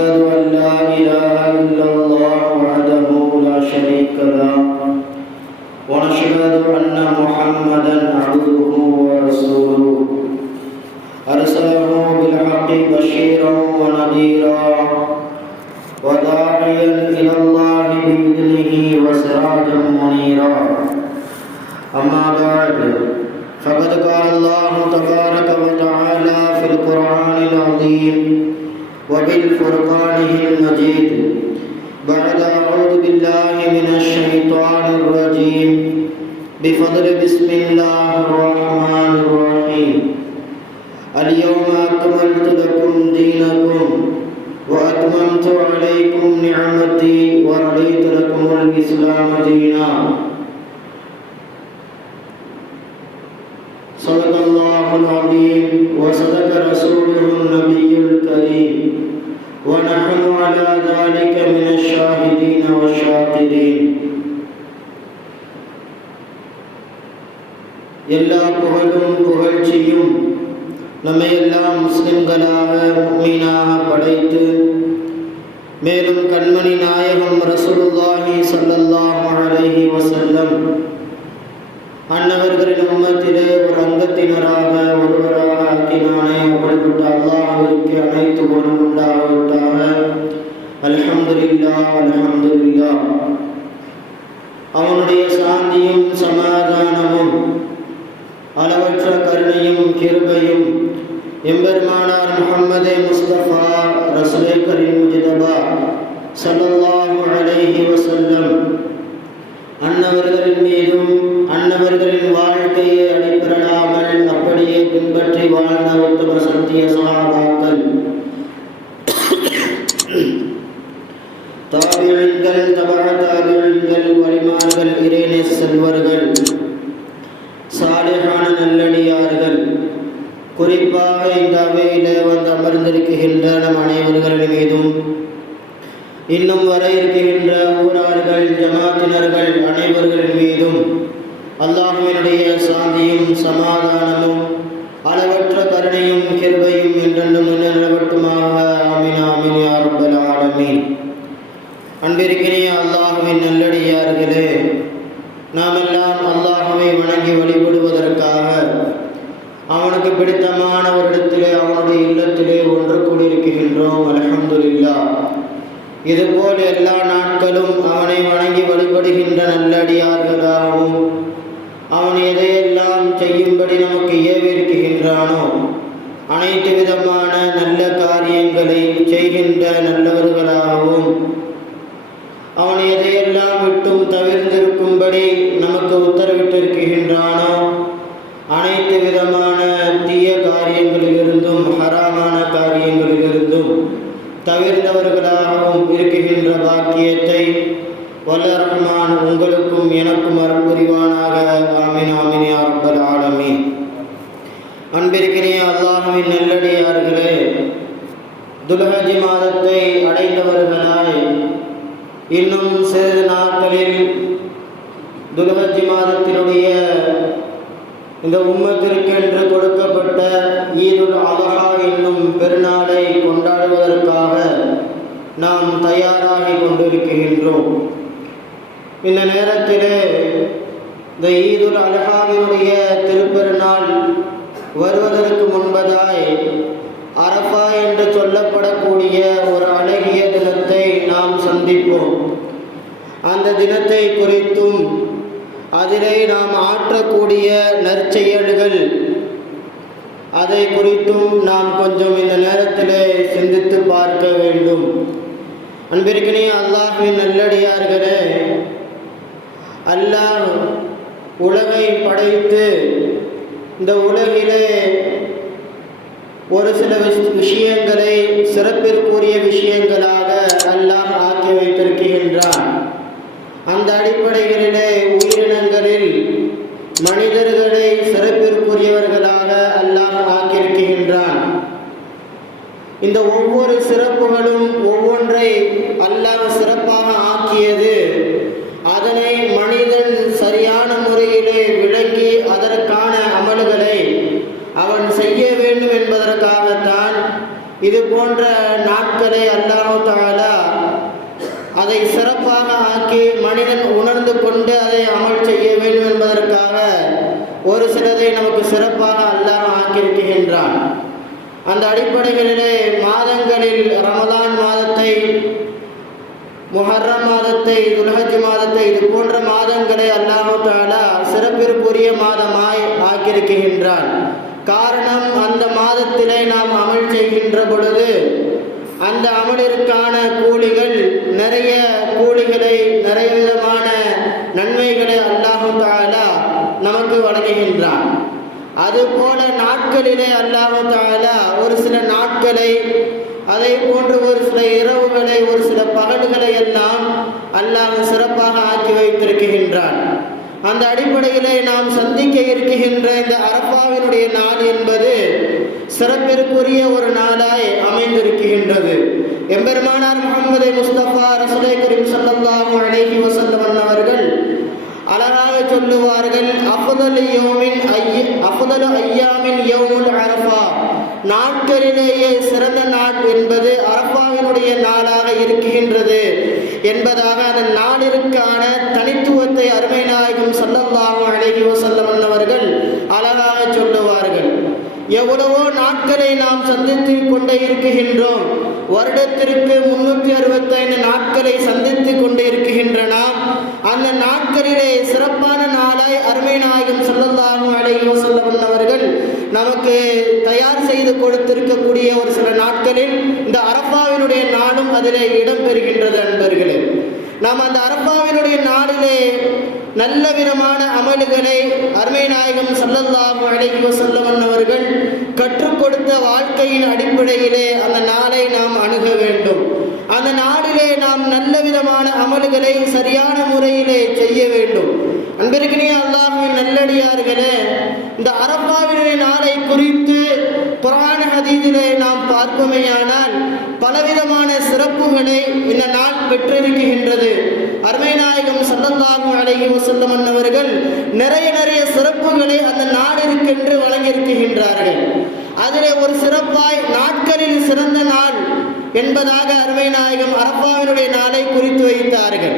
ونشهد أن لا إله إلا الله وحده لا شريك له ونشهد أن محمدا عبده ورسوله. أرسله بالحق بشيرا ونذيرا وداعيا إلى الله بإذنه وسراجا منيرا. أما بعد فقد قال الله تبارك وتعالى في القرآن العظيم وبالفرقانه المجيد بعد أعوذ بالله من الشيطان الرجيم بفضل بسم الله الرحمن الرحيم اليوم أكملت لكم دينكم وأتممت عليكم نعمتي ورضيت لكم الإسلام دينا والشاكرين எல்லா புகழும் புகழ்ச்சியும் நம்மை எல்லாம் முஸ்லிம்களாக மீனாக படைத்து மேலும் கண்மணி நாயகம் ரசூலுல்லாஹி ஸல்லல்லாஹு அலைஹி வஸல்லம் அன்னவர்களின் உம்மத்திலே ஒரு அங்கத்தினராக ஒருவராக ஆக்கினானே அப்படிப்பட்ட அல்லாஹ்விற்கு அனைத்து குணம் உண்டாகட்டாக அல்ஹம்துலில்லாஹ் அல்ஹம்துலில்லாஹ். அவனுடைய சாந்தியும் சமாதானமும் அளவற்ற கருணையும் கிருபையும் எம்பெருமானார் முஹம்மதே முஸ்தபா ரசூலே கரீம் ஜிதபா ஸல்லல்லாஹு அலை நல்லடியார்களே நாமெல்லாம் அல்லாஹுவை வணங்கி வழிபடுவதற்காக அவனுக்கு பிடித்தமான ஒரு இடத்திலே அவனுடைய இல்லத்திலே ஒன்று கூடியிருக்கின்றோம். அலமதுல்லா இதுபோல் எல்லா நாட்களும் அவனை வணங்கி வழிபடுகின்ற நல்லடியார்களாகவும் அவன் எதையெல்லாம் செய்யும்படி நமக்கு ஏவிருக்கின்றானோ அனைத்து விதமான நல்ல காரியங்களை செய்கின்ற நல்லவர்களாகவும் அவன் எதையெல்லாம் விட்டும் தவிர்ந்திருக்கும்படி நமக்கு உத்தரவிட்டிருக்கின்றானோ? அனைத்து விதமான தீய காரியங்களிலிருந்தும் ஹராமான காரியங்களிலிருந்தும் தவிர்ந்தவர்களாகவும் இருக்குகின்ற பாக்கியத்தை வல்ல ரஹ்மான் உங்களுக்கும் எனக்கும் அருள் புரிவானாக ஆமின் ஆமின் யா ரப்பல் ஆலமீன். அல்லாஹுவின் நெல்லடியார்களே துல்ஹஜி மாதத்தை அடைந்தவர்களாய் இன்னும் சிறிது நாட்களில் துலகஜி மாதத்தினுடைய இந்த உம்மத்திற்கென்று கொடுக்கப்பட்ட ஈதுல் அலஹா என்னும் பெருநாளை கொண்டாடுவதற்காக நாம் தயாராகி கொண்டிருக்கின்றோம். இந்த நேரத்திலே இந்த ஈதுல் அலஹாவினுடைய திருப்பெருநாள் வருவதற்கு முன்பதாய் அரஃபா என்று சொல்லப்படக்கூடிய ஒரு அழகிய தினத்தை நாம் சந்திப்போம். அந்த தினத்தை குறித்தும் அதிலே நாம் ஆற்றக்கூடிய நற்செயல்கள் அதை குறித்தும் நாம் கொஞ்சம் இந்த நேரத்திலே சிந்தித்து பார்க்க வேண்டும். அன்பிற்கினே அல்லாஹ்வின் நல்லடியார்களே அல்லாஹ் உலகை படைத்து இந்த உலகிலே ஒரு சில விஷயங்களை சிறப்பிற்குரிய விஷயங்களாக அல்லாஹ் ஆக்கி வைத்திருக்கின்றான். அந்த அடிப்படைகளிலே உயிரினங்களில் மனிதர்களை சிறப்பிற்குரியவர்களாக அல்லாஹ் ஆக்கியிருக்கின்றான். இந்த ஒவ்வொரு சிறப்புகளும் ஒவ்வொன்றை அல்லாஹ் சிறப்பாக ஆக்கியது இது போன்ற நாட்களை அல்லாஹு தாலா அதை சிறப்பாக ஆக்கி மனிதன் உணர்ந்து கொண்டு அதை அமல் செய்ய வேண்டும் என்பதற்காக ஒரு சிலதை நமக்கு சிறப்பாக அல்லாஹ் ஆக்கியிருக்கின்றான். அந்த அடிப்படைகளிலே மாதங்களில் ரமதான் மாதத்தை முஹர்ரம் மாதத்தை துல்ஹஜ் மாதத்தை இது போன்ற மாதங்களை அல்லாஹு தாலா சிறப்பிற்குரிய மாதமாய் ஆக்கியிருக்கின்றான். காரணம் அந்த மாதத்திலே நாம் அமல் செய்கின்ற பொழுது அந்த அமலிற்கான கூலிகள் நிறைய கூலிகளை நிறைய விதமான நன்மைகளை அல்லாஹு தாலா நமக்கு வழங்குகின்றான். அதுபோல நாட்களிலே அல்லாஹு தாலா ஒரு சில நாட்களை அதை போன்று ஒரு சில இரவுகளை ஒரு சில பகல்களை எல்லாம் அல்லாஹ் சிறப்பாக ஆக்கி வைத்திருக்கின்றான். அந்த அடிப்படையிலே நாம் சந்திக்க இருக்கின்ற இந்த அரப்பாவினுடைய நாள் என்பது சிறப்பிற்குரிய ஒரு நாளாய் அமைந்திருக்கின்றது. எம்பெருமானார் முகமது முஸ்தபா ரசுலை கரீம் சல்லாஹு அலைஹி வஸல்லம் அவர்கள் அழகாக சொல்லுவார்கள் அஃதல் யோமின் ஐய அஃதல் ஐயாமின் யோமுல் அரஃபா. நாட்களிலேயே சிறந்த நாள் என்பது அரப்பாவினுடைய நாளாக இருக்கின்றது என்பதாக அந்த நாளிற்கான தனித்துவத்தை அருமை நாயகம் ஸல்லல்லாஹு அலைஹி வஸல்லம் அவர்கள் அழகாக சொல்லுவார்கள். எவ்வளவோ நாட்களை நாம் சந்தித்து கொண்டே இருக்கின்றோம். வருடத்திற்கு முன்னூற்றி அறுபத்தைந்து நாட்களை சந்தித்து கொண்டு இருக்கின்றன. அந்த நாட்களிலே சிறப்பான நாளாய் அருமை நாயகம் ஸல்லல்லாஹு அலைஹி சொல்ல அவர்கள் நமக்கு தயார் செய்து கொடுத்திருக்கக்கூடிய ஒரு சில நாட்களில் இந்த அரப்பாவினுடைய நாடும் அதிலே இடம்பெறுகின்றது அன்பர்களே. நாம் அந்த அரப்பாவினுடைய நாளிலே நல்ல விதமான அமல்களை அருமை நாயகம் சல்லல்லாஹு அழைக்கு செல்லவன் அவர்கள் கற்றுக் கொடுத்த வாழ்க்கையின் அடிப்படையிலே அந்த நாளை நாம் அணுக வேண்டும். அந்த நாளிலே நாம் நல்ல விதமான அமல்களை சரியான முறையிலே செய்ய வேண்டும். அன்பிற்கினே அல்லாஹின் நல்லடியார்களே இந்த அரப்பாவினுடைய நாளை குறித்து புராண ஹதீதிலே நாம் பார்ப்போமேயானால் பலவிதமான சிறப்புகளை இந்த நாள் பெற்றிருக்கின்றது. அருமைநாயகம் நாயகம் ஸல்லல்லாஹு அலைஹி அவர்கள் நிறைய நிறைய சிறப்புகளை அந்த நாளிற்கென்று வழங்கியிருக்கின்றார்கள். அதிலே ஒரு சிறப்பாய் நாட்களில் சிறந்த நாள் என்பதாக அருமைநாயகம் அரப்பாவினுடைய நாளை குறித்து வைத்தார்கள்.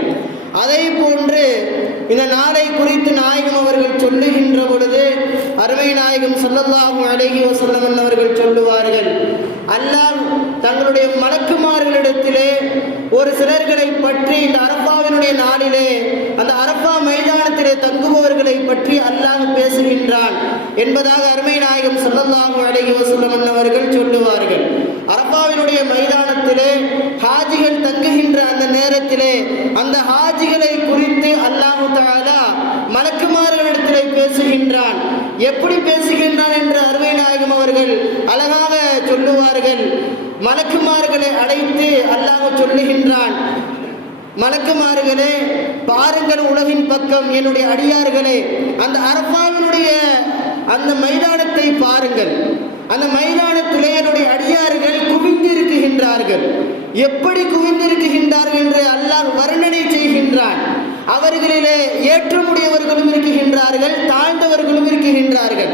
அதே போன்று இந்த நாளை குறித்து நாயகம் அவர்கள் சொல்லுகின்ற பொழுது அருமை நாயகம் ஸல்லல்லாஹு அலைஹி வஸல்லம் அவர்கள் சொல்லுவார்கள் அல்லாஹ் தங்களுடைய மலக்குமார்களிடத்திலே ஒரு சிலர்களை பற்றி இந்த அரப்பாவினுடைய நாளிலே அந்த அரப்பா மைதானத்திலே தங்குபவர்களை பற்றி அல்லாஹ் பேசுகின்றான் என்பதாக அருமை நாயகம் ஸல்லல்லாஹு அலைஹி வஸல்லம் அவர்கள் சொல்லுவார்கள். அரப்பாவினுடைய மைதானத்திலே ஹாஜிகள் தங்குகின்ற அந்த நேரத்திலே அந்த ஹாஜ் குறித்து அல்லாஹு தஆலா மலக்குமார்களிடத்திலே பேசுகின்றான் எப்படி பேசுகின்றான் என்று அருமை நாயகம் அவர்கள் அழகாக சொல்லுவார்கள். மலக்குமார்களை அழைத்து அல்லாஹ் சொல்லுகின்றான். மலக்குமார்களே பாருங்கள் உலகின் பக்கம் என்னுடைய அடியார்களே அந்த அரப்பாவினுடைய அந்த மைதானத்தை பாருங்கள். அந்த மைதானத்திலே என்னுடைய அடியார்கள் குவிந்திருக்குகின்றார்கள் எப்படி குவிந்திருக்குகின்றார்கள் என்று அல்லாஹ் வர்ணனை செய்கின்றான். அவர்களிலே ஏற்றமுடையவர்களும் இருக்குகின்றார்கள் தாழ்ந்தவர்களும் இருக்குகின்றார்கள்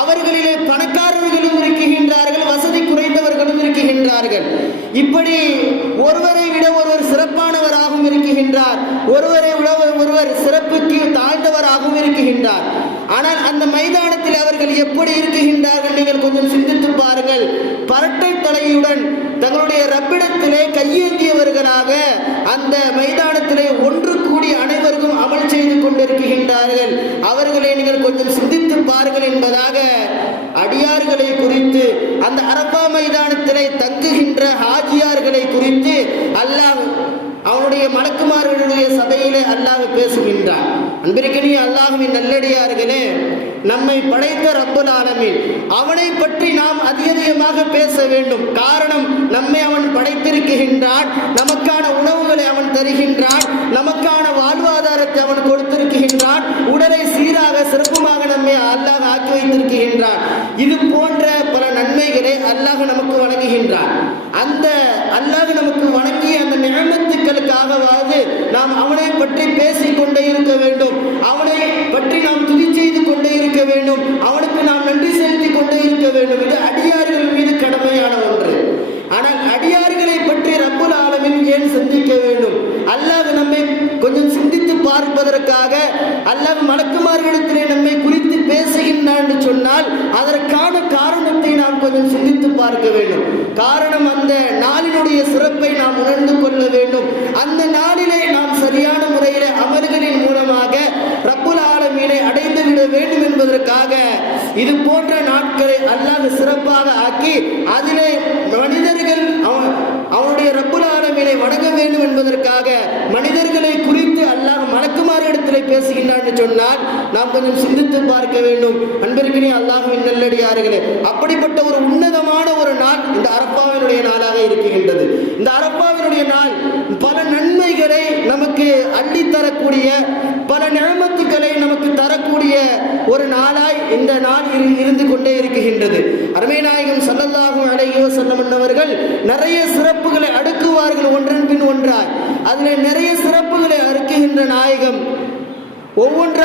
அவர்களிலே பணக்காரர்களும் இருக்குகின்றார்கள் வசதி குறைந்தவர்களும் இருக்குகின்றார்கள் இப்படி ஒருவரை விட ஒருவர் சிறப்பானவராகவும் இருக்குகின்றார் ஒருவரை விட ஒருவர் சிறப்புக்கு தாழ்ந்தவராகவும் இருக்குகின்றார் ஆனால் அந்த மைதானத்தில் அவர்கள் எப்படி இருக்குகின்றார்கள் நீங்கள் கொஞ்சம் சிந்தித்து பாருங்கள். பரட்டை தலையுடன் தங்களுடைய ரப்பிடத்திலே கையேந்தியவர்களாக அந்த மைதானத்திலே ஒன்று கூடி அனைவருக்கும் அமல் செய்து கொண்டிருக்கின்றார்கள். அவர்களை நீங்கள் கொஞ்சம் சிந்தித்து பாருங்கள் என்பதாக அடியார்களை குறித்து அந்த அரபா மைதானத்திலே தங்குகின்ற ஹாஜியார்களை குறித்து அல்லாஹ் அவனுடைய மலக்குமார்களுடைய சபையிலே அல்லாஹ் பேசுகின்றான். அன்பிற்கினிய அல்லாஹுவின் நல்லடியார்களே நம்மை படைத்த ரப்புல் ஆலமீன் அவனை பற்றி நாம் அதிக அதிகமாக பேச வேண்டும். காரணம் நம்மை அவன் படைத்திருக்கின்றான் நமக்கான உணவுகளை அவன் தருகின்றான் நமக்கான வாழ்வாதாரத்தை அவன் கொடுத்திருக்கின்றான். உடலை சீராக சிறப்புமாக நம்மை அல்லாஹ் ஆக்கி வைத்திருக்கின்றான். இது போன்ற பல நன்மைகளை அல்லாஹ் நமக்கு வழங்குகின்றான். அந்த அல்லாஹ் நமக்கு வழங்கிய அந்த நியமத்துக்களுக்காகவாவது நாம் அவனை பற்றி பேசிக் கொண்டே இருக்க வேண்டும் அவனை பற்றி நாம் துதி செய்து கொண்டே இருக்க வேண்டும் அவனுக்கு நாம் நன்றி செலுத்திக் கொண்டே இருக்க வேண்டும் இது அடியார்கள் மீது கடமையான ஒன்று ஆனால் அடியார்களை பற்றி ரப்புல் ஆலமின் ஏன் சிந்திக்க வேண்டும் அல்லாஹ் நம்மை கொஞ்சம் சிந்தித்து பார்ப்பதற்காக அல்லாஹ் மலக்குமார்களிடத்திலே நம்மை குறித்து பேசுகின்றான்னு என்று சொன்னால் அதற்கான காரணத்தை நாம் கொஞ்சம் சிந்தித்து பார்க்க வேண்டும். காரணம் அந்த நாளினுடைய சிறப்பை நாம் உணர்ந்து கொள்ள வேண்டும். அந்த நாளிலே நாம் சரியான முறையில் அமல்களின் மூலமாக ரப்புல் ஆலமீனை அடைந்து விட வேண்டும் என்பதற்காக இது போன்ற நாட்களை அல்லாஹ் சிறப்பாக ஆக்கி அதில் மனிதர்கள் அவன் அவனுடைய ரப்புல் ஆலமீனை வணங்க வேண்டும் என்பதற்காக மனிதர்களை குறித்து அல்லாஹ் மலக்குமாரிடத்திலே பேசுகின்றான் என்று சொன்னால் நாம் கொஞ்சம் சிந்தித்து பார்க்க வேண்டும். அன்பிற்கினே அல்லாஹுவின் நல்லடியார்களே அப்படிப்பட்ட ஒரு உன்னதமான ஒரு நாள் இந்த அரப்பாவினுடைய நாளாக இருக்கின்றது. இந்த அரப்பாவினுடைய நாள் பல நன்மைகளை நமக்கு அள்ளித்தரக்கூடிய பல நியமத்துக்களை நமக்கு தரக்கூடிய ஒரு நாளாய் இந்த நாள் இருந்து கொண்டே இருக்கின்றது. அருமை நாயகம் சல்லல்லாகும் அலைஹி வஸல்லம் நிறைய சிறப்புகளை அடுக்குவார்கள் ஒன்றன் பின் ஒன்றாய். அதில் நிறைய சிறப்புகளை அறுக்குகின்ற நாயகம்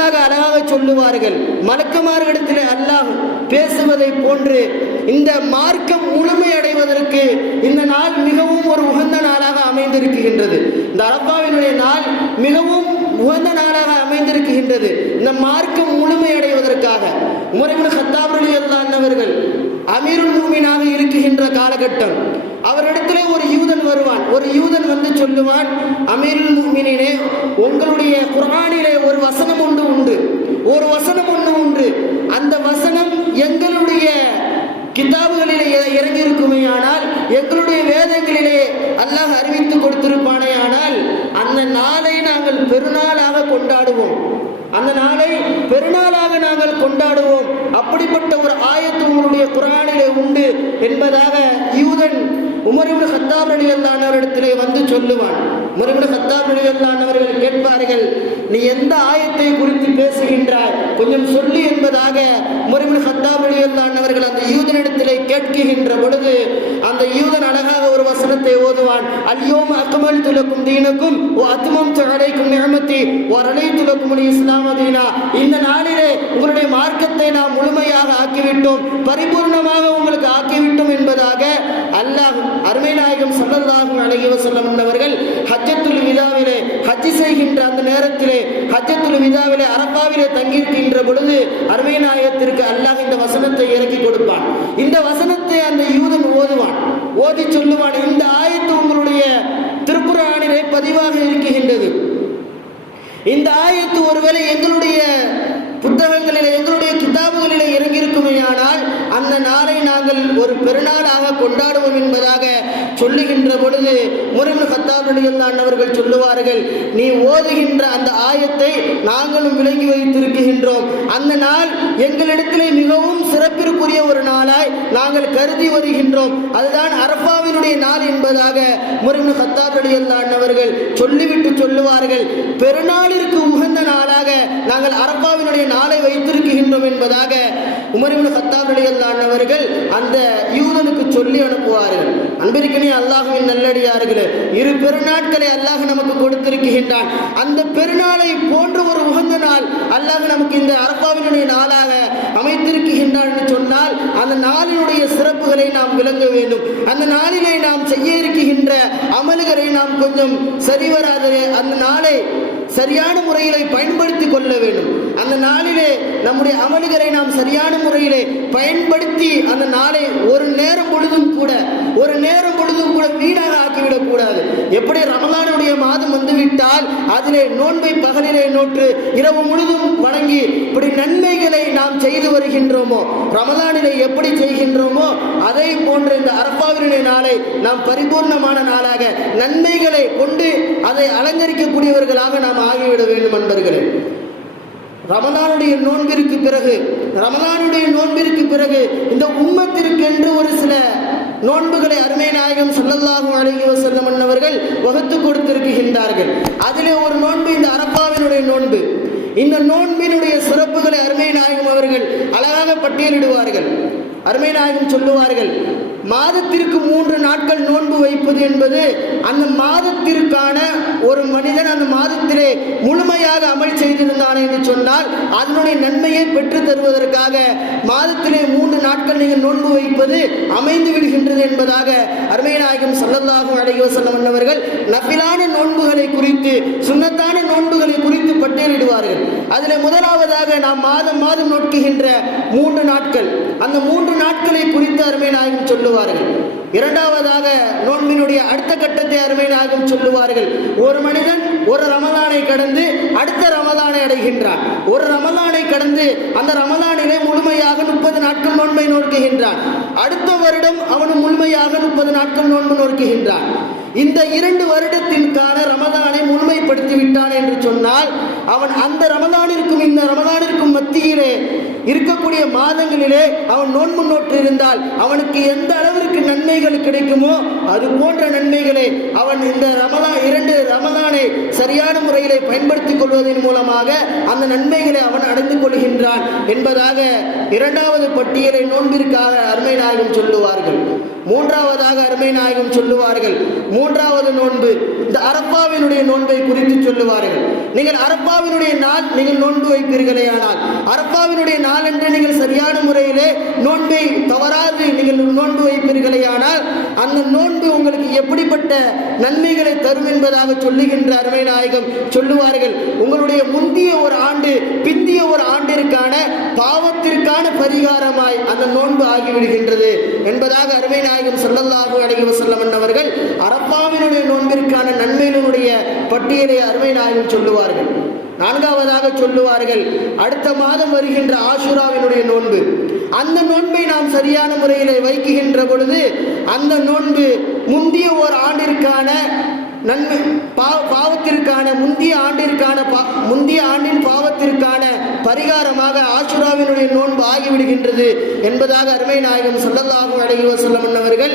ஒவ்வொன்றாக அழகாக சொல்லுவார்கள். மலக்குமார்களிடத்தில் அல்லாஹ் பேசுவதை போன்று இந்த மார்க்கம் முழுமையடைவதற்கு இந்த நாள் மிகவும் ஒரு உகந்த நாளாக அமைந்திருக்கின்றது. இந்த அரப்பாவினுடைய நாள் மிகவும் உகந்த நாளாக அமைந்திருக்கின்றது. இந்த மார்க்கம் முழுமையடைவதற்காக உமரிபின் ஹத்தாப் அலி அவர்கள் அமீருல் மூமினாக இருக்குகின்ற காலகட்டம். அவரிடத்திலே ஒரு யூதன் வருவான். ஒரு யூதன் வந்து சொல்லுவான் அமீருல் மூமினே உங்களுடைய குரானிலே ஒரு வசனம் ஒரு வசனம் ஒன்று உண்டு. அந்த வசனம் எங்களுடைய கிதாபுகளிலே இ- இறங்கியிருக்குமே ஆனால் எங்களுடைய வேதங்களிலே அல்லாஹ் அறிவித்து கொடுத்திருப்பானே ஆனால் அந்த நாளை நாங்கள் பெருநாளாக கொண்டாடுவோம். அந்த நாளை பெருநாளாக நாங்கள் கொண்டாடுவோம். அப்படிப்பட்ட ஒரு ஆயத்து உங்களுடைய குரானிலே உண்டு என்பதாக யூதன் உமரிபுல் ஹத்தாப் அலி வந்து சொல்லுவான். உமரிபுல் ஹத்தாப் அலி கேட்பார்கள் நீ எந்த ஆயத்தை குறித்து பேசுகின்றாய்? கொஞ்சம் சொல்லி என்பதாக உமரிபுல் ஹத்தாப் அலி அந்த யூதனிடத்திலே கேட்கின்ற பொழுது அந்த யூதன் அழகாக ஒரு வசனத்தை ஓதுவான். அல்யோம் அக்கமல் துலக்கும் தீனுக்கும் ஓ அத்மம் அடைக்கும் நியமத்தி ஓ அலை துலக்கும் இஸ்லாம தீனா. இந்த நாளிலே உங்களுடைய மார்க்கத்தை நாம் முழுமையாக ஆக்கிவிட்டோம் பரிபூர்ணமாக உங்களுக்கு ஆக்கிவிட்டோம் என்பதாக அல்லாஹ் அருமை நாயகம் ஸல்லல்லாஹு அலைஹி சொல்லம் அவர்கள் ஹஜ்ஜத்துல் விதாவிலே ஹஜ்ஜி செய்கின்ற அந்த நேரத்திலே ஹஜ்ஜத்துல் விதாவிலே அரப்பாவிலே தங்கியிருக்கின்ற பொழுது அருமை நாயகத்திற்கு அல்லாஹ் இந்த வசனத்தை இறக்கி கொடுப்பான். இந்த வசனத்தை அந்த யூதன் ஓதுவான். ஓதி சொல்லுவான் இந்த ஆயத்து உங்களுடைய திருக்குறானிலே பதிவாக இருக்கின்றது. இந்த ஆயத்து ஒருவேளை எங்களுடைய புத்தகங்களிலே எங்களுடைய கிதாபுகளிலே இறங்கியிருக்குமேயானால் அந்த நாளை நாங்கள் ஒரு பெருநாளாக கொண்டாடுவோம் என்பதாக சொல்லுகின்ற பொழுது முருகன் ஹத்தாபடியல்லான் அவர்கள் சொல்லுவார்கள் நீ ஓதுகின்ற அந்த ஆயத்தை நாங்களும் விளங்கி வைத்திருக்கின்றோம். அந்த நாள் எங்களிடத்திலே மிகவும் சிறப்பிற்குரிய ஒரு நாளாய் நாங்கள் கருதி வருகின்றோம். அதுதான் அரப்பாவினுடைய நாள் என்பதாக முருகன் ஹத்தாபடியல்லான் அவர்கள் சொல்லிவிட்டு சொல்லுவார்கள். பெருநாளிற்கு உகந்த நாளாக நாங்கள் அரப்பாவினுடைய நாளை வைத்திருக்கின்றோம் என்பதாக உமரிபின் ஹத்தாப் அலியல்லான் அந்த யூதனுக்கு சொல்லி அனுப்புவார்கள். அன்பிற்கனே அல்லாஹுவின் நல்லடியார்களே இரு பெருநாட்களை அல்லாஹ் நமக்கு கொடுத்திருக்கின்றான். அந்த பெருநாளை போன்ற ஒரு உகந்த நாள் அல்லாஹ் நமக்கு இந்த அரப்பாவினுடைய நாளாக அமைத்திருக்கின்றான் என்று சொன்னால் அந்த நாளினுடைய சிறப்புகளை நாம் விளங்க வேண்டும். அந்த நாளிலே நாம் செய்ய இருக்கின்ற அமல்களை நாம் கொஞ்சம் சரிவராத அந்த நாளை சரியான முறையிலே பயன்படுத்தி கொள்ள வேண்டும். அந்த நாளிலே நம்முடைய அமல்களை நாம் சரியான முறையிலே பயன்படுத்தி அந்த நாளை ஒரு நேரம் பொழுதும் கூட ஒரு நேரம் பொழுதும் கூட வீணாக ஆக்கிவிடக் கூடாது. எப்படி ரமலானுடைய மாதம் வந்துவிட்டால் அதிலே நோன்பை பகலிலே நோற்று இரவு முழுதும் வணங்கி இப்படி நன்மைகளை நாம் செய்து வருகின்றோமோ ரமலானிலே எப்படி செய்கின்றோமோ அதை போன்ற இந்த அரப்பாவினுடைய நாளை நாம் பரிபூர்ணமான நாளாக நன்மைகளை கொண்டு அதை அலங்கரிக்கக்கூடியவர்களாக நாம் ஆகிவிட வேண்டும் அன்பர்களே. ரமலானுடைய நோன்பிற்கு பிறகு ரமலானுடைய நோன்பிற்கு பிறகு இந்த உம்மத்திற்கென்று ஒரு சில நோன்புகளை அருமை நாயகம் சொல்லல்லாகும் அலைஹி வஸல்லம் அவர்கள் வகுத்து கொடுத்திருக்கின்றார்கள். அதிலே ஒரு நோன்பு இந்த அரப்பாவினுடைய நோன்பு. இந்த நோன்பினுடைய சிறப்புகளை அருமை நாயகம் அவர்கள் அழகாக பட்டியலிடுவார்கள். அருமை நாயகம் சொல்லுவார்கள் மாதத்திற்கு மூன்று நாட்கள் நோன்பு வைப்பது என்பது அந்த மாதத்திற்கான ஒரு மனிதன் அந்த மாதத்திலே முழுமையாக அமல் செய்திருந்தான் என்று சொன்னால் அதனுடைய நன்மையை பெற்று தருவதற்காக மாதத்திலே மூன்று நாட்கள் நீங்கள் நோன்பு வைப்பது அமைந்து விடுகின்றது என்பதாக அருமையநாயகம் சல்லல்லாகும் சல்லல்லாஹு அலைஹி அவர்கள் நஃபிலான நோன்புகளை குறித்து சுண்ணத்தான நோன்புகளை குறித்து பட்டியலிடுவார்கள். அதில் முதலாவதாக நாம் மாதம் மாதம் நோக்குகின்ற மூன்று நாட்கள். அந்த மூன்று நாட்களை குறித்து அருமையநாயகம் சொல்லும் சொல்லுவார்கள். இரண்டாவதாக நோன்பினுடைய அடுத்த கட்டத்தை அருமையாக சொல்லுவார்கள். ஒரு மனிதன் ஒரு ரமதானை கடந்து அடுத்த ரமதானை அடைகின்றான். ஒரு ரமதானை கடந்து அந்த ரமதானிலே முழுமையாக முப்பது நாட்கள் நோன்பை நோக்குகின்றான் அடுத்த வருடம் அவன் முழுமையாக முப்பது நாட்கள் நோன்பு நோக்குகின்றான் இந்த இரண்டு வருடத்திற்கான ரமதானை முழுமைப்படுத்தி விட்டான் என்று சொன்னால் அவன் அந்த ரமதானிற்கும் இந்த ரமதானிற்கும் மத்தியிலே இருக்கக்கூடிய மாதங்களிலே அவன் நோன்பு நோற்று இருந்தால் அவனுக்கு எந்த அளவிற்கு நன்மைகள் கிடைக்குமோ அது போன்ற நன்மைகளை அவன் இந்த ரமதான் இரண்டு ரமதானை சரியான முறையிலே பயன்படுத்திக் கொள்வதன் மூலமாக அந்த நன்மைகளை அவன் அடைந்து கொள்கின்றான் என்பதாக இரண்டாவது பட்டியலை நோன்பிற்காக அருமை நாயகம் சொல்லுவார்கள். மூன்றாவதாக அருமை நாயகம் சொல்லுவார்கள். மூன்றாவது நோன்பு இந்த அரப்பாவினுடைய நோன்பை குறித்து சொல்லுவார்கள். நீங்கள் அரப்பாவினுடைய நாள் நீங்கள் நோன்பு வைப்பீர்களே ஆனால் அரப்பாவினுடைய நாள் என்று நீங்கள் சரியான முறையிலே நோன்பை தவறாது நீங்கள் நோன்பு வைப்பீர்களே ஆனால் அந்த நோன்பு உங்களுக்கு எப்படிப்பட்ட நன்மைகளை தரும் என்பதாக சொல்லுகின்ற அருமை நாயகம் சொல்லுவார்கள். உங்களுடைய முந்திய ஒரு ஆண்டு பிந்திய ஒரு ஆண்டிற்கான பாவத்திற்கான பரிகாரமாய் அந்த நோன்பு ஆகிவிடுகின்றது என்பதாக அருமை நாயகம் நாயகம் ஸல்லல்லாஹு அலைஹி வஸல்லம் அவர்கள் அரப்பாவினுடைய நோன்பிற்கான நன்மையினுடைய பட்டியலை அருமை நாயகம் சொல்லுவார்கள். நான்காவதாக சொல்லுவார்கள் அடுத்த மாதம் வருகின்ற ஆசுராவினுடைய நோன்பு. அந்த நோன்பை நாம் சரியான முறையில் வைக்குகின்ற பொழுது அந்த நோன்பு முந்திய ஓர் ஆண்டிற்கான நன்மை. பா பாவத்திற்கான முந்திய ஆண்டிற்கான பா- முந்திய ஆண்டின் பாவத்திற்கான பரிகாரமாக ஆசுராவினுடைய நோன்பு ஆகிவிடுகின்றது என்பதாக அருமை நாயகம் ஸல்லல்லாஹு அலைஹி சொல்லமன்னவர்கள்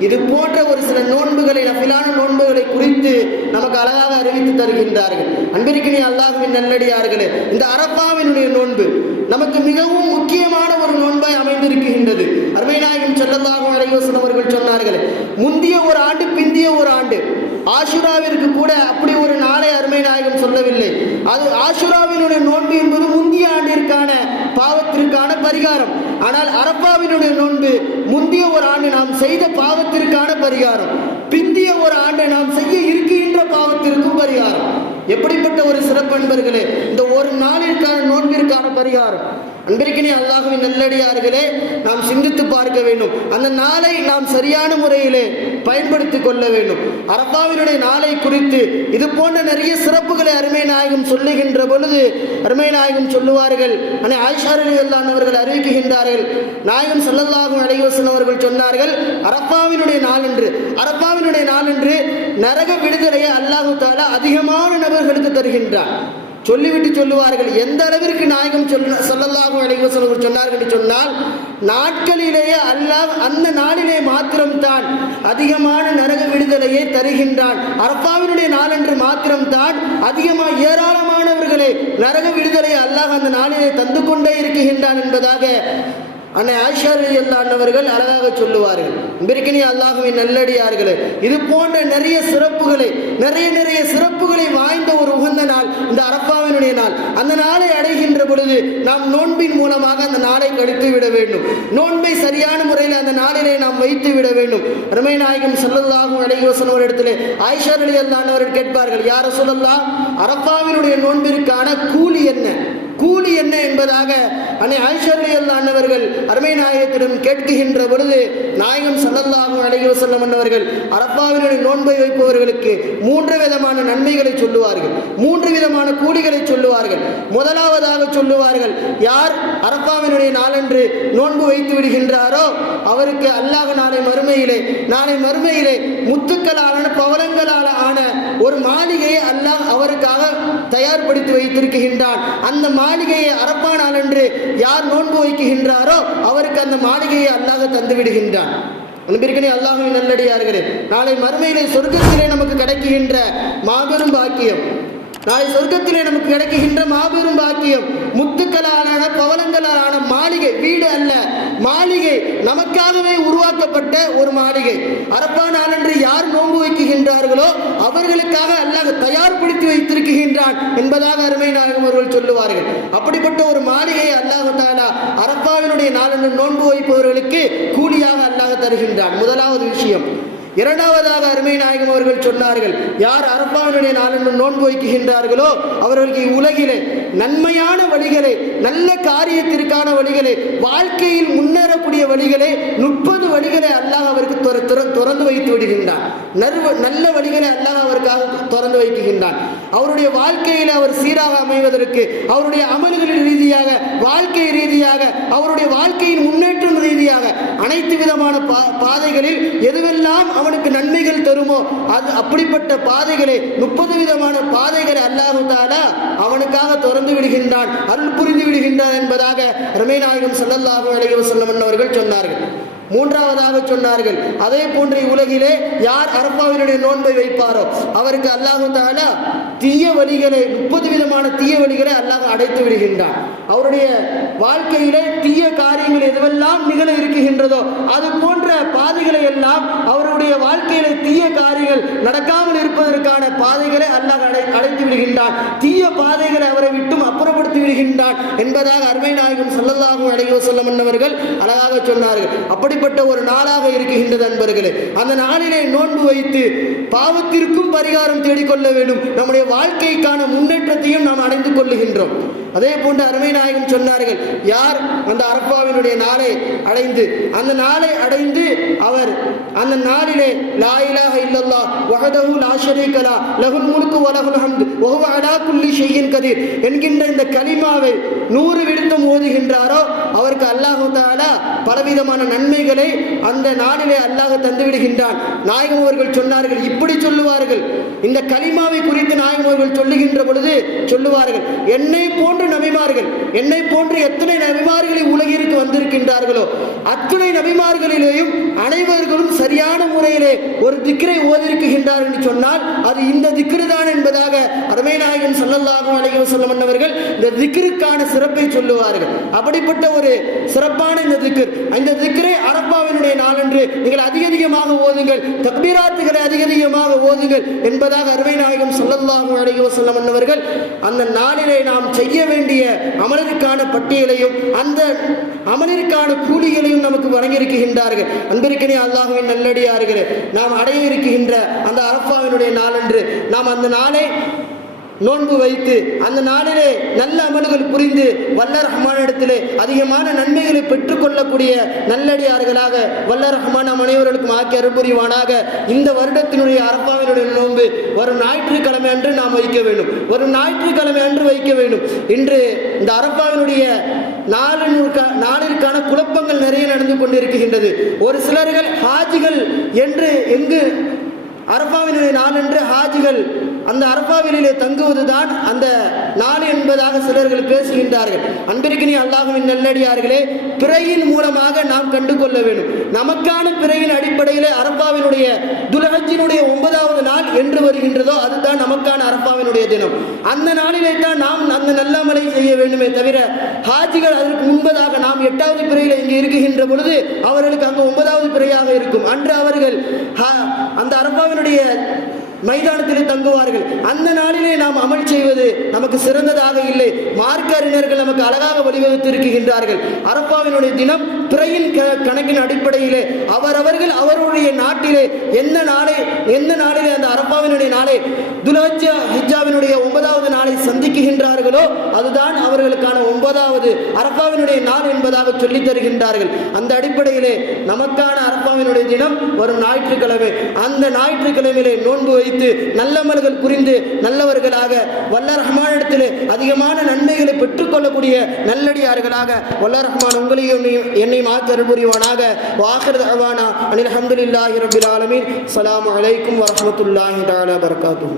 இது போன்ற ஒரு சில நோன்புகளை நபிலான நோன்புகளை குறித்து நமக்கு அழகாக அறிவித்து தருகின்றார்கள். அன்பிற்கினி அல்லாஹுவின் நல்லடியார்களே இந்த அரப்பாவினுடைய நோன்பு நமக்கு மிகவும் முக்கியமான ஒரு நோன்பாய் அமைந்திருக்கின்றது. அருமை நாயகம் ஸல்லல்லாஹு அவர்கள் சொன்னார்கள் முந்திய ஒரு ஆண்டு பிந்திய ஒரு ஆண்டு ஆஷுராவிற்கு கூட அப்படி ஒரு நாளை அருமை நாயகம் சொல்லவில்லை. அது ஆஷுராவினுடைய நோன்பு என்பது முந்திய ஆண்டிற்கான பாவத்திற்கான பரிகாரம். ஆனால் அரப்பாவினுடைய நோன்பு முந்திய ஒரு ஆண்டு நாம் செய்த பாவத்திற்கான பரிகாரம். பிந்திய ஒரு ஆண்டு நாம் செய்ய இருக்கின்ற பாவத்திற்கும் பரிகாரம். எப்படிப்பட்ட ஒரு சிறப்பு அன்பர்களே இந்த ஒரு நாளிற்கான நோன்பிற்கான பரிகாரம். அன்பிற்கினே அல்லாஹுவின் நல்லடியார்களே நாம் சிந்தித்து பார்க்க வேண்டும். அந்த நாளை நாம் சரியான முறையிலே பயன்படுத்திக் கொள்ள வேண்டும். அரப்பாவினுடைய நாளை குறித்து இது போன்ற நிறைய சிறப்புகளை அருமை நாயகம் சொல்லுகின்ற பொழுது அருமை நாயகம் சொல்லுவார்கள். அனை ஆயிஷாரலி அவர்கள் அறிவிக்கின்றார்கள். நாயகம் ஸல்லல்லாஹு அலைஹி அவர்கள் சொன்னார்கள் அரப்பாவினுடைய நாள் என்று. அரப்பாவினுடைய நாள் என்று நரக விடுதலையை அல்லாஹு தாலா அதிகமான நபர்களுக்கு தருகின்றான் சொல்லிவிட்டு சொல்லுவார்கள். எந்த அளவிற்கு நாயகம் சொல்ல சொல்லல்லாஹு சொன்னார்கள் என்று சொன்னால் நாட்களிலேயே அல்லாஹ் அந்த நாளிலே மாத்திரம்தான் அதிகமான நரக விடுதலையை தருகின்றான். அரப்பாவினுடைய நாளன்று மாத்திரம்தான் அதிகமாக ஏராளமானவர்களை நரக விடுதலையை அல்லாஹ் அந்த நாளிலே தந்து கொண்டே இருக்கின்றான் என்பதாக அன்னை ஆயிஷா அல்லாண்டவர்கள் அழகாக சொல்லுவார்கள் பிரிக்கினி அல்லாஹுவின் நல்லடியார்களே இது போன்ற நிறைய சிறப்புகளை நிறைய நிறைய சிறப்புகளை வாய்ந்த ஒரு உகந்த நாள் இந்த அரப்பாவினுடைய நாள். அந்த நாளை அடைகின்ற பொழுது நாம் நோன்பின் மூலமாக அந்த நாளை கழித்து விட வேண்டும். நோன்பை சரியான முறையில் அந்த நாளிலே நாம் வைத்து விட வேண்டும். ரமை நாயகம் சல்லல்லாஹும் அலைஹி ஒரு இடத்திலே ஆயிஷா அலி கேட்பார்கள் யார சொல்லலாம் அரப்பாவினுடைய நோன்பிற்கான கூலி என்ன? கூலி என்பதாக அன்னை ஐஸ்வர்ய அண்ணவர்கள் அருமை நாயகத்திடம் கேட்குகின்ற பொழுது நாயகம் சல்லல்லாஹு அலைஹி வஸல்லம் அன்னவர்கள் அரப்பாவினுடைய நோன்பை வைப்பவர்களுக்கு மூன்று விதமான நன்மைகளை சொல்லுவார்கள். மூன்று விதமான கூலிகளை சொல்லுவார்கள். முதலாவதாக சொல்லுவார்கள் யார் அரப்பாவினுடைய நாளன்று நோன்பு வைத்து விடுகின்றாரோ அவருக்கு அல்லாஹ் நாளை மறுமையிலே நாளை மறுமையிலே முத்துக்களான பவளங்களால் ஆன ஒரு மாளிகையை அல்லாஹ் அவருக்காக தயார்படுத்தி வைத்திருக்கின்றான். அந்த மாளிகையை அரப்பா நாளன்று யார் நோன்பு வைக்குகின்றாரோ அவருக்கு அந்த மாளிகையை அல்லாஹ் தந்து விடுகின்றான் அன்பிற்கனே அல்லாஹுவின் நல்லடியார்களே நாளை மறுமையிலே சொர்க்கத்திலே நமக்கு கிடைக்குகின்ற மாபெரும் பாக்கியம். நாளை சொர்க்கத்திலே நமக்கு கிடைக்குகின்ற மாபெரும் பாக்கியம். முத்துக்களாலான பவளங்களாலான மாளிகை. வீடு அல்ல. மாளிகை நமக்காகவே உருவாக்கப்பட்ட ஒரு மாளிகை. அரப்பா நாளன்று யார் நோன்பு வைக்குகின்றார்களோ அவர்களுக்காக அல்லாஹ் தயார்படுத்தி வைத்திருக்கின்றான் என்பதாக அருமை நாயகம் அவர்கள் சொல்லுவார்கள். அப்படிப்பட்ட ஒரு மாளிகையை அல்லாஹ் தாலா அரப்பாவினுடைய நாளன்று நோன்பு வைப்பவர்களுக்கு கூலியாக அல்லாஹ் தருகின்றான். முதலாவது விஷயம் இரண்டாவதாக அருமை நாயகம் அவர்கள் சொன்னார்கள் யார் அரப்பாவினுடைய நாளன்று நோன்பு வைக்குகின்றார்களோ அவர்களுக்கு உலகிலே நன்மையான வழிகளை நல்ல காரியத்திற்கான வழிகளை வாழ்க்கையில் முன்னேறக்கூடிய வழிகளை முப்பது வழிகளை அல்லாஹ் அவருக்கு திறந்து வைத்து விடுகின்றான். நறுவ நல்ல வழிகளை அல்லாஹ் அவருக்காக திறந்து வைக்குகின்றான். அவருடைய வாழ்க்கையில் அவர் சீராக அமைவதற்கு அவருடைய அமல்களின் ரீதியாக வாழ்க்கை ரீதியாக அவருடைய வாழ்க்கையின் அனைத்து விதமான பா- பாதைகளில் எதுவெல்லாம் அவனுக்கு நன்மைகள் தருமோ அது அப்படிப்பட்ட பாதைகளை முப்பது விதமான பாதைகளை அல்லாஹு தாலா அவனுக்காக திறந்து விடுகின்றான் அருள் புரிந்து விடுகின்றான் என்பதாக ரமேநாயகம் சல்லல்லாஹு அலைய வஸல்லம் அவர்கள் சொன்னார்கள். மூன்றாவதாக சொன்னார்கள் அதே போன்ற உலகிலே யார் அரப்பாவினுடைய நோன்பை வைப்பாரோ அவருக்கு அல்லாஹு தாலா தீய வழிகளை முப்பது விதமான தீய வழிகளை அல்லாஹ் அடைத்து விடுகின்றான். அவருடைய வாழ்க்கையிலே தீய காரியங்கள் எதுவெல்லாம் நிகழ இருக்குகின்றதோ அது போன்ற பாதைகளை எல்லாம் அவருடைய வாழ்க்கையில தீய காரியங்கள் நடக்காமல் இருப்பதற்கான பாதைகளை அல்லாஹ் அடை அடைத்து விடுகின்றான். தீய பாதைகளை அவரை விட்டும் அப்புறப்படுத்தி விடுகின்றான் என்பதாக அருமை நாயகம் ஸல்லல்லாஹு அடையோ சொல்ல மன்னவர்கள் அழகாக சொன்னார்கள். அப்படிப்பட்ட ஒரு நாளாக இருக்குகின்றது அன்பர்களே. அந்த நாளிலே நோன்பு வைத்து பாவத்திற்கும் பரிகாரம் தேடிக்கொள்ள வேண்டும். நம்முடைய வாழ்க்கைக்கான முன்னேற்றத்தையும் நாம் அடைந்து கொள்ளுகின்றோம். அதே போன்று அருமை நாயகம் சொன்னார்கள் யார் அந்த அரப்பாவினுடைய நாளை அடைந்து அந்த நாளை அடைந்து அவர் அந்த நாளிலே லாயிலாக இல்லல்லா இல்லல்லாஹ் வஹதஹு லா ஷரீக லா லஹுல் ஹம்து வ அடா குல்லி ஷைஇன் என்கின்ற இந்த கலிமாவை நூறு விடுத்தம் ஓதுகின்றாரோ அவருக்கு அல்லாஹு தஆலா பலவிதமான நன்மைகளை அந்த நாளிலே அல்லாஹ் தந்து விடுகின்றான் நாயகம் அவர்கள் சொன்னார்கள் இப்படி சொல்லுவார்கள். இந்த கலிமாவை குறித்து நாயகம் அவர்கள் சொல்லுகின்ற பொழுது சொல்லுவார்கள் என்னை போன்று நபிமார்கள் என்னை போன்று எத்தனை நபிமார்களை உலகிற்கு வந்திருக்கின்றார்களோ அத்துணை நபிமார்களிலேயும் அனைவர்களும் சரியான முறையிலே ஒரு திக்கரை ஓதிருக்குகின்றார் என்று சொன்னால் அது இந்த திக்ரு தான் என்பதாக அருமை நாயகன் அழகி அலைஹி மன்னவர்கள் இந்த திக்ருக்கான சிறப்பை சொல்லுவார்கள். அப்படிப்பட்ட ஒரு சிறப்பான இந்த திக்ர். இந்த திக்ரை அரப்பாவினுடைய நாளன்று நீங்கள் அதிக அதிகமாக ஓதுங்கள் தக்பீராத்துகளை அதிக அதிகமாக ஓதுங்கள் என்பதாக அருமை நாயகம் ஸல்லல்லாஹு அலைஹி வஸல்லம் அவர்கள் அந்த நாளிலே நாம் செய்ய வேண்டிய அமலிற்கான பட்டியலையும் அந்த அமலிற்கான கூலிகளையும் நமக்கு வழங்கியிருக்கின்றார்கள். அன்பிற்கனே அல்லாஹுவின் நல்லடியார்களே நாம் அடைய இருக்கின்ற அந்த அரப்பாவினுடைய நாளன்று நாம் அந்த நாளை நோன்பு வைத்து அந்த நாளிலே நல்ல அமல்கள் புரிந்து வல்ல ரஹ்மானிடத்திலே அதிகமான நன்மைகளை பெற்றுக்கொள்ளக்கூடிய நல்லடியார்களாக வல்ல ரஹ்மான் நம் அனைவர்களுக்கும் ஆக்கி அருள்புரிவானாக இந்த வருடத்தினுடைய அரப்பாவினுடைய நோன்பு வரும் ஞாயிற்றுக்கிழமை அன்று நாம் வைக்க வேண்டும். வரும் ஞாயிற்றுக்கிழமை அன்று வைக்க வேண்டும். இன்று இந்த அரப்பாவினுடைய நாளினுக்க நாளிற்கான குழப்பங்கள் நிறைய நடந்து கொண்டிருக்கின்றது. ஒரு சிலர்கள் ஹாஜிகள் என்று எங்கு அரப்பாவினுடைய நாளன்று ஹாஜிகள் அந்த அரப்பாவிலே தங்குவதுதான் அந்த நாள் என்பதாக சிலர்கள் பேசுகின்றார்கள். அன்பிற்கு நீ அல்லாஹுவின் நல்லடியார்களே பிறையின் மூலமாக நாம் கண்டு கொள்ள வேண்டும். நமக்கான பிறையின் அடிப்படையிலே அரப்பாவினுடைய துலகத்தினுடைய ஒன்பதாவது நாள் என்று வருகின்றதோ அதுதான் நமக்கான அரப்பாவினுடைய தினம். அந்த நாளிலே தான் நாம் அந்த நல்லமலை செய்ய வேண்டுமே தவிர ஹாஜிகள் அதற்கு முன்பதாக நாம் எட்டாவது பிறையில் இங்கே இருக்குகின்ற பொழுது அவர்களுக்கு அங்கு ஒன்பதாவது பிறையாக இருக்கும். அன்று அவர்கள் ஹா- அந்த அரப்பாவினுடைய மைதானத்திலே தங்குவார்கள். அந்த நாளிலே நாம் அமல் செய்வது நமக்கு சிறந்ததாக இல்லை. மார்க்க அறிஞர்கள் நமக்கு அழகாக வழிவகுத்து இருக்கின்றார்கள் அரப்பாவினுடைய தினம் துறையின் க- கணக்கின் அடிப்படையிலே அவரவர்கள் அவருடைய நாட்டிலே எந்த நாளை எந்த நாளிலே அந்த அரப்பாவினுடைய நாளை துலஹஜ்ஜா ஹிஜாவினுடைய ஒன்பதாவது நாளை சந்திக்குகின்றார்களோ அதுதான் அவர்களுக்கான ஒன்பதாவது அரப்பாவினுடைய நாள் என்பதாக சொல்லித் தருகின்றார்கள். அந்த அடிப்படையிலே நமக்கான அரப்பாவினுடைய தினம் வரும் ஞாயிற்றுக்கிழமை. அந்த ஞாயிற்றுக்கிழமையிலே நோன்பு வைத்து நல்லமல்கள் புரிந்து நல்லவர்களாக வல்ல ரஹ்மானிடத்தில் அதிகமான நன்மைகளை பெற்றுக்கொள்ளக்கூடிய நல்லடியார்களாக வல்ல ரஹ்மான் உங்களையும் என்னையும்- என்னையும் ஆக்கர் புரிவானாக வாஹர் அவானா அனில் அஹமதுல்லாஹி ரபில் ஆலமின். அஸ்ஸலாமு அலைக்கும் வரமத்துல்லாஹி தாலா பரகாத்துஹு.